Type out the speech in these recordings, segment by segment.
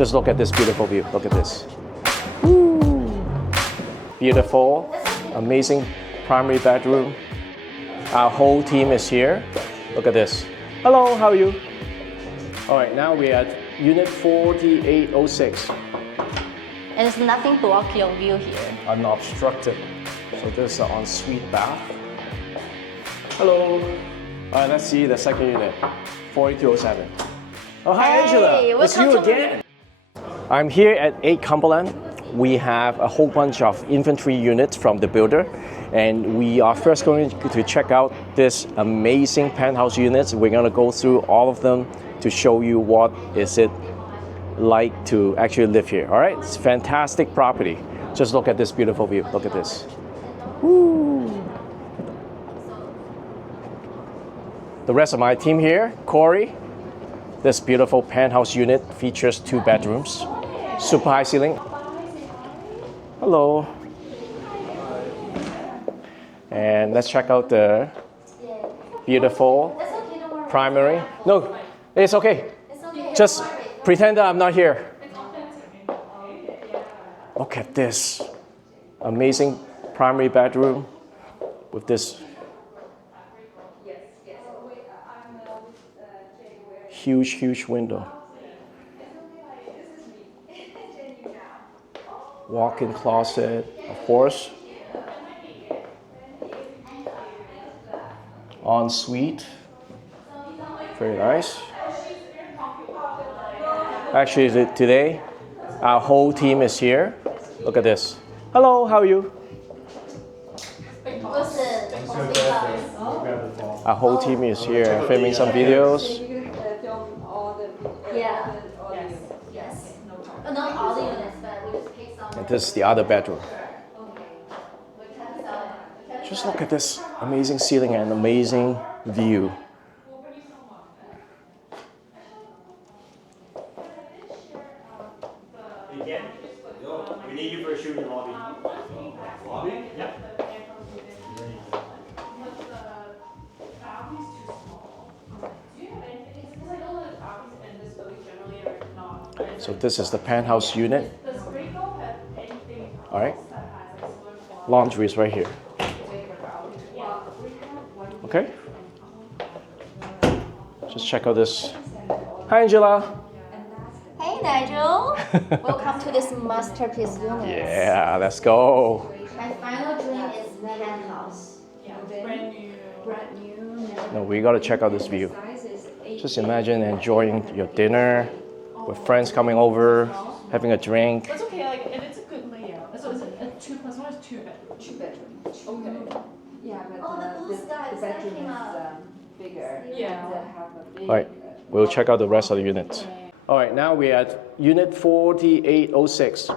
Just look at this beautiful view. Look at this. Woo. Beautiful, amazing primary bedroom. Our whole team is here. Look at this. Hello, how are you? All right, now we're at unit 4806. And there's nothing block your view here. Unobstructed. So this is an ensuite bath. Hello. All right, let's see the second unit, 4207. Oh, hi, Hey, Angela. It's you welcome to again. I'm here at 8 Cumberland. We have a whole bunch of inventory units from the builder, and we are first going to check out this amazing penthouse units. We're going to go through all of them to show you what is it like to actually live here. All right, it's fantastic property. Just look at this beautiful view. Look at this. Woo. The rest of my team here, Corey. This beautiful penthouse unit features 2 bedrooms, super high ceiling. Hello. And let's check out the beautiful primary. No, it's okay. Just pretend that I'm not here. Look at this amazing primary bedroom with this huge window. Walk-in closet, of course. Ensuite, very nice. Actually, today, our whole team is here. Look at this. Hello, how are you? Our whole team is here filming some videos. Yeah. Yes. Not all the units, but we just pick some. And this is the other bedroom. Just look at this amazing ceiling and amazing view. Again, we need you for a shoot in the lobby. Lobby? Yeah. So this is the penthouse unit. All right. Laundry is right here. Okay. Just check out this. Hi, Angela. Hey, Nigel. Welcome to this masterpiece unit. Yeah, let's go. My final dream is penthouse. Brand new. No, we got to check out this view. Just imagine enjoying your dinner with friends coming over, having a drink. That's okay, like, and it's a good layout. So is it a 2+1 is 2 bedrooms? 2 bedrooms. Okay. Yeah, but Oh, the blue sky the is bedroom came is out. bigger. Yeah. They have a big, All right, we'll check out the rest of the units. All right, now we're at unit 4806.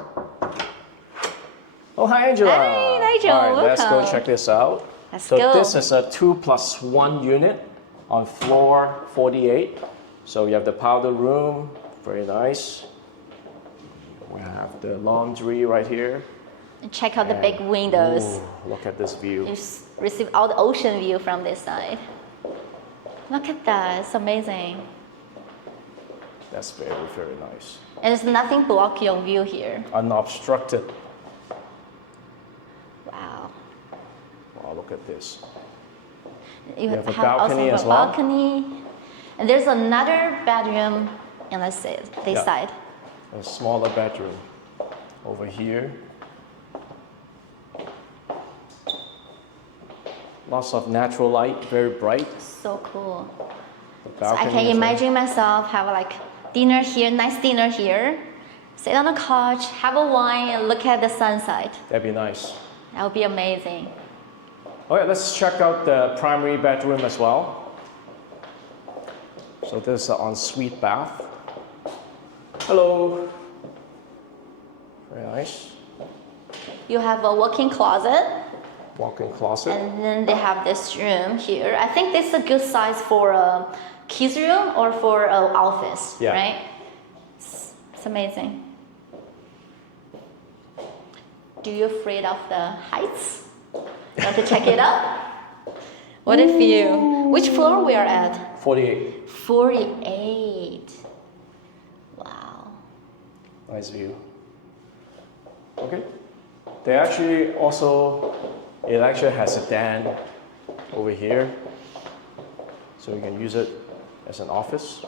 Oh, hi, Angela. Hi, Nigel. All right, let's go Welcome. check this out. Let's So go. this is a 2+1 unit on floor 48. So you have the powder room, very nice. We have the laundry right here. And check out the big windows. Ooh, look at this view. You receive all the ocean view from this side. Look at that, it's amazing. That's very nice. And there's nothing block your view here. Unobstructed. Wow. Wow, look at this. You have a also balcony have as a well? balcony. And there's another bedroom on this Yeah. side. A smaller bedroom over here. Lots of natural light, very bright. So cool. The So I balcony can is right- imagine myself have like dinner here, nice dinner here, sit on the couch, have a wine, and look at the sunset. That'd be nice. That would be amazing. All right, let's check out the primary bedroom as well. So this is an ensuite bath. Hello. Very nice. You have a walk-in closet, Walk-in closet. and then they have this room here. I think this is a good size for a kids room or for an office, Yeah. right? It's amazing. Do you afraid of the heights? Want to check it out? What a view. Which floor we are at? 48. 48. Wow. Nice view. Okay. They actually also, it actually has a den over here. So you can use it as an office.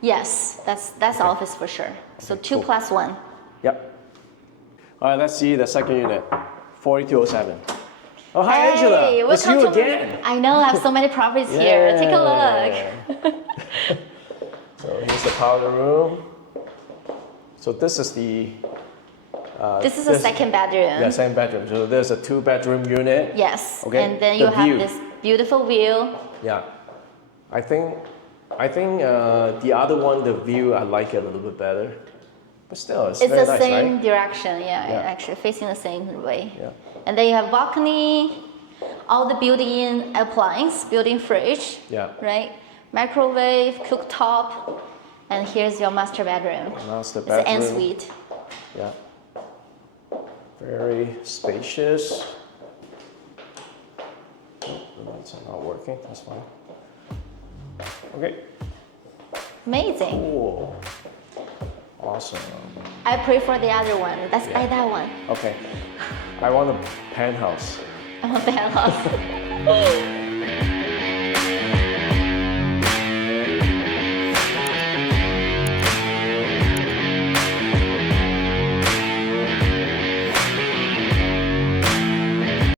Yes, that's office for sure. So Okay, 2 cool. plus 1. Yep. All right, let's see the second unit, 4207. Oh, hi, Angela. Hey, It's welcome you to again. I know, I have so many properties here. Take a look. So here's the powder room. So this is the. This is the second bedroom. Yeah, second bedroom. So there's a 2-bedroom unit. Yes. Okay, And then the you have view. this beautiful view. Yeah. I think the other one, the view, I like it a little bit better. But still, it's It's very the nice, same right? direction, yeah, Yeah. actually facing the same way. Yeah. And then you have balcony, all the built-in appliance, built-in fridge, Yeah. right? Microwave, cooktop, and here's your master bedroom. Master It's an bedroom. ensuite. Yeah. Very spacious. Oh, the lights are not working. That's fine. Okay. Amazing. Cool. Awesome. I prefer the other one. Let's buy that one. Okay. I want a penthouse. I want the penthouse.